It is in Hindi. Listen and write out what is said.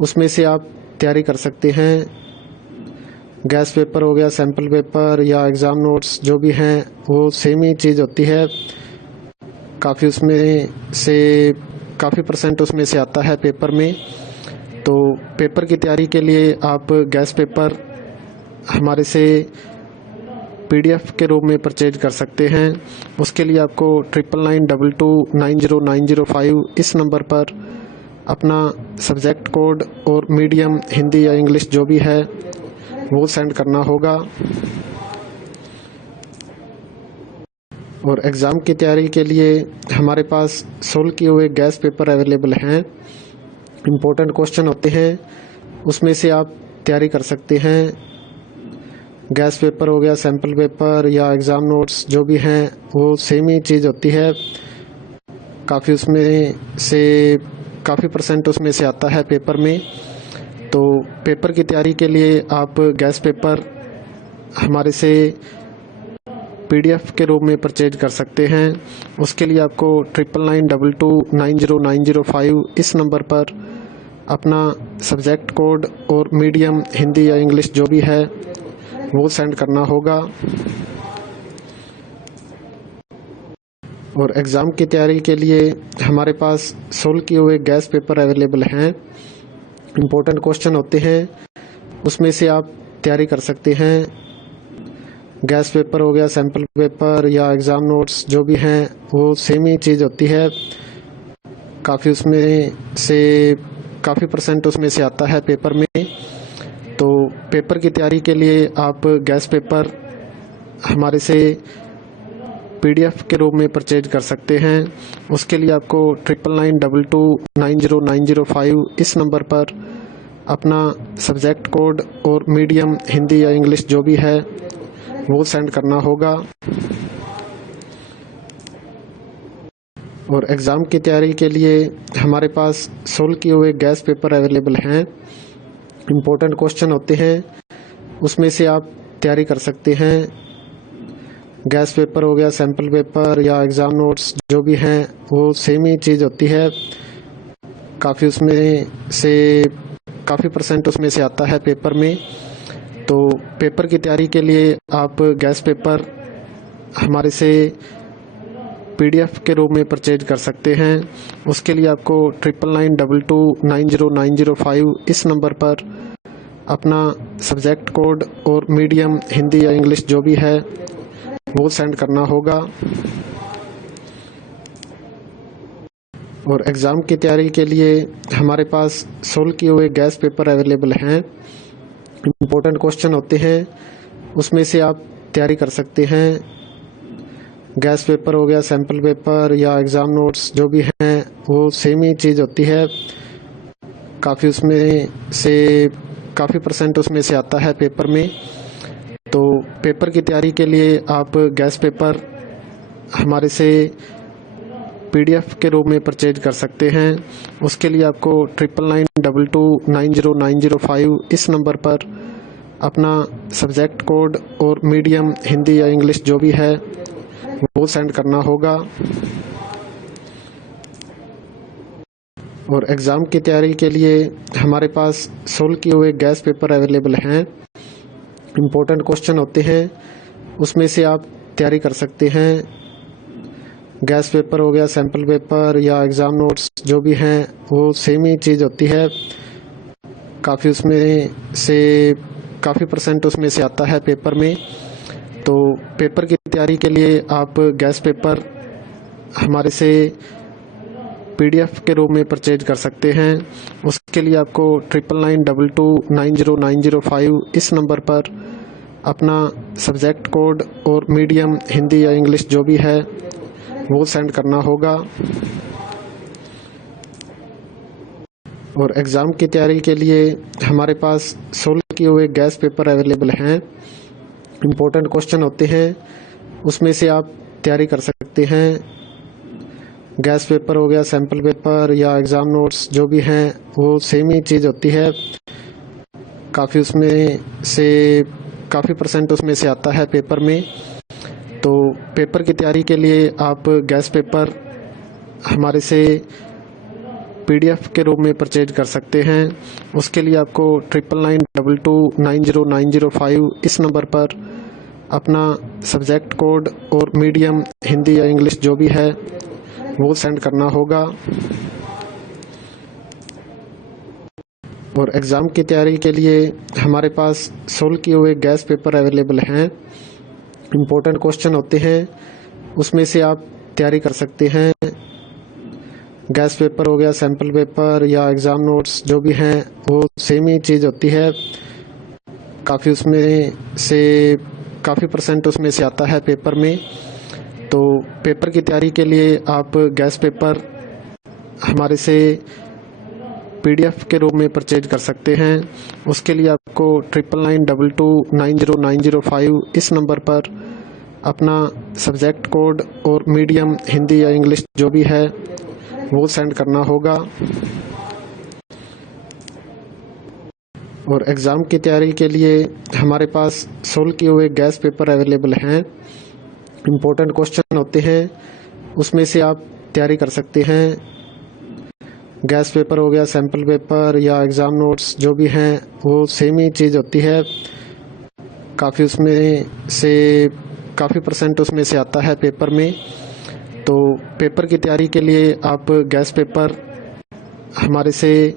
उसमें से आप तैयारी कर सकते हैं। गैस पेपर हो गया, सैम्पल पेपर या एग्ज़ाम नोट्स जो भी हैं वो सेम ही चीज़ होती है। काफ़ी उसमें से काफ़ी परसेंट उसमें से आता है पेपर में। तो पेपर की तैयारी के लिए आप गैस पेपर हमारे से PDF के रूप में परचेज कर सकते हैं। उसके लिए आपको 9992290905 इस नंबर पर अपना सब्जेक्ट कोड और मीडियम हिंदी या इंग्लिश जो भी है वो सेंड करना होगा। और एग्ज़ाम की तैयारी के लिए हमारे पास सोल्व किए हुए गैस पेपर अवेलेबल हैं। इम्पोर्टेंट क्वेश्चन होते हैं, उसमें से आप तैयारी कर सकते हैं। गैस पेपर हो गया, सैम्पल पेपर या एग्ज़ाम नोट्स जो भी हैं वो सेम ही चीज़ होती है। काफ़ी उसमें से काफ़ी परसेंट उसमें से आता है पेपर में। तो पेपर की तैयारी के लिए आप गैस पेपर हमारे से PDF के रूप में परचेज कर सकते हैं। उसके लिए आपको 9992290905 इस नंबर पर अपना सब्जेक्ट कोड और मीडियम हिंदी या इंग्लिश जो भी है वो सेंड करना होगा। और एग्ज़ाम की तैयारी के लिए हमारे पास सोल्व किए हुए गैस पेपर अवेलेबल हैं। इम्पोर्टेंट क्वेश्चन होते हैं, उसमें से आप तैयारी कर सकते हैं। गैस पेपर हो गया, सैम्पल पेपर या एग्ज़ाम नोट्स जो भी हैं वो सेम ही चीज़ होती है। काफ़ी उसमें से काफ़ी परसेंट उसमें से आता है पेपर में। तो पेपर की तैयारी के लिए आप गैस पेपर हमारे से PDF के रूप में परचेज कर सकते हैं। उसके लिए आपको 9992290905 इस नंबर पर अपना सब्जेक्ट कोड और मीडियम हिंदी या इंग्लिश जो भी है वो सेंड करना होगा। और एग्ज़ाम की तैयारी के लिए हमारे पास सोल्व किए हुए गैस पेपर अवेलेबल हैं। इम्पोर्टेंट क्वेश्चन होते हैं, उसमें से आप तैयारी कर सकते हैं। गैस पेपर हो गया, सैम्पल पेपर या एग्ज़ाम नोट्स जो भी हैं वो सेम ही चीज़ होती है। काफ़ी उसमें से काफ़ी परसेंट उसमें से आता है पेपर में। तो पेपर की तैयारी के लिए आप गैस पेपर हमारे से PDF के रूप में परचेज कर सकते हैं। उसके लिए आपको 9992290905 इस नंबर पर अपना सब्जेक्ट कोड और मीडियम हिंदी या इंग्लिश जो भी है वो सेंड करना होगा। और एग्ज़ाम की तैयारी के लिए हमारे पास सोल्व किए हुए गैस पेपर अवेलेबल हैं। इम्पोर्टेंट क्वेश्चन होते हैं, उसमें से आप तैयारी कर सकते हैं। गैस पेपर हो गया, सैम्पल पेपर या एग्ज़ाम नोट्स जो भी हैं वो सेम ही चीज़ होती है। काफ़ी उसमें से काफ़ी परसेंट उसमें से आता है पेपर में। तो पेपर की तैयारी के लिए आप गैस पेपर हमारे से PDF के रूप में परचेज कर सकते हैं। उसके लिए आपको 9992290905 इस नंबर पर अपना सब्जेक्ट कोड और मीडियम हिंदी या इंग्लिश जो भी है वो सेंड करना होगा। और एग्ज़ाम की तैयारी के लिए हमारे पास सोल्व किए हुए गैस पेपर अवेलेबल हैं। इम्पोर्टेंट क्वेश्चन होते हैं, उसमें से आप तैयारी कर सकते हैं। गैस पेपर हो गया, सैम्पल पेपर या एग्ज़ाम नोट्स जो भी हैं वो सेम ही चीज़ होती है। काफ़ी उसमें से काफ़ी परसेंट उसमें से आता है पेपर में। तो पेपर की तैयारी के लिए आप गैस पेपर हमारे से PDF के रूप में परचेज कर सकते हैं। उसके लिए आपको 9992290905 इस नंबर पर अपना सब्जेक्ट कोड और मीडियम हिंदी या इंग्लिश जो भी है वो सेंड करना होगा। और एग्ज़ाम की तैयारी के लिए हमारे पास सोल्व किए हुए गैस पेपर अवेलेबल हैं। इम्पोर्टेंट क्वेश्चन होते हैं, उसमें से आप तैयारी कर सकते हैं। गैस पेपर हो गया, सैम्पल पेपर या एग्ज़ाम नोट्स जो भी हैं वो सेम ही चीज़ होती है। काफ़ी उसमें से काफ़ी परसेंट उसमें से आता है पेपर में। तो पेपर की तैयारी के लिए आप गैस पेपर हमारे से PDF के रूप में परचेज कर सकते हैं। उसके लिए आपको 9922290905 इस नंबर पर अपना सब्जेक्ट कोड और मीडियम हिंदी या इंग्लिश जो भी है वो सेंड करना होगा। और एग्ज़ाम की तैयारी के लिए हमारे पास सोल्व किए हुए गैस पेपर अवेलेबल हैं। इम्पोर्टेंट क्वेश्चन होते हैं, उसमें से आप तैयारी कर सकते हैं। गैस पेपर हो गया, सैम्पल पेपर या एग्ज़ाम नोट्स जो भी हैं वो सेम ही चीज़ होती है। काफ़ी परसेंट उसमें से आता है पेपर में। तो पेपर की तैयारी के लिए आप गैस पेपर हमारे से PDF के रूप में परचेज कर सकते हैं। उसके लिए आपको 9922290905 इस नंबर पर अपना सब्जेक्ट कोड और मीडियम हिंदी या इंग्लिश जो भी है वो सेंड करना होगा। और एग्ज़ाम की तैयारी के लिए हमारे पास सोल्व किए हुए गैस पेपर अवेलेबल हैं। इम्पोर्टेंट क्वेश्चन होते हैं, उसमें से आप तैयारी कर सकते हैं। गैस पेपर हो गया, सैम्पल पेपर या एग्ज़ाम नोट्स जो भी हैं वो सेम ही चीज़ होती है। काफ़ी परसेंट उसमें से आता है पेपर में। तो पेपर की तैयारी के लिए आप गैस पेपर हमारे से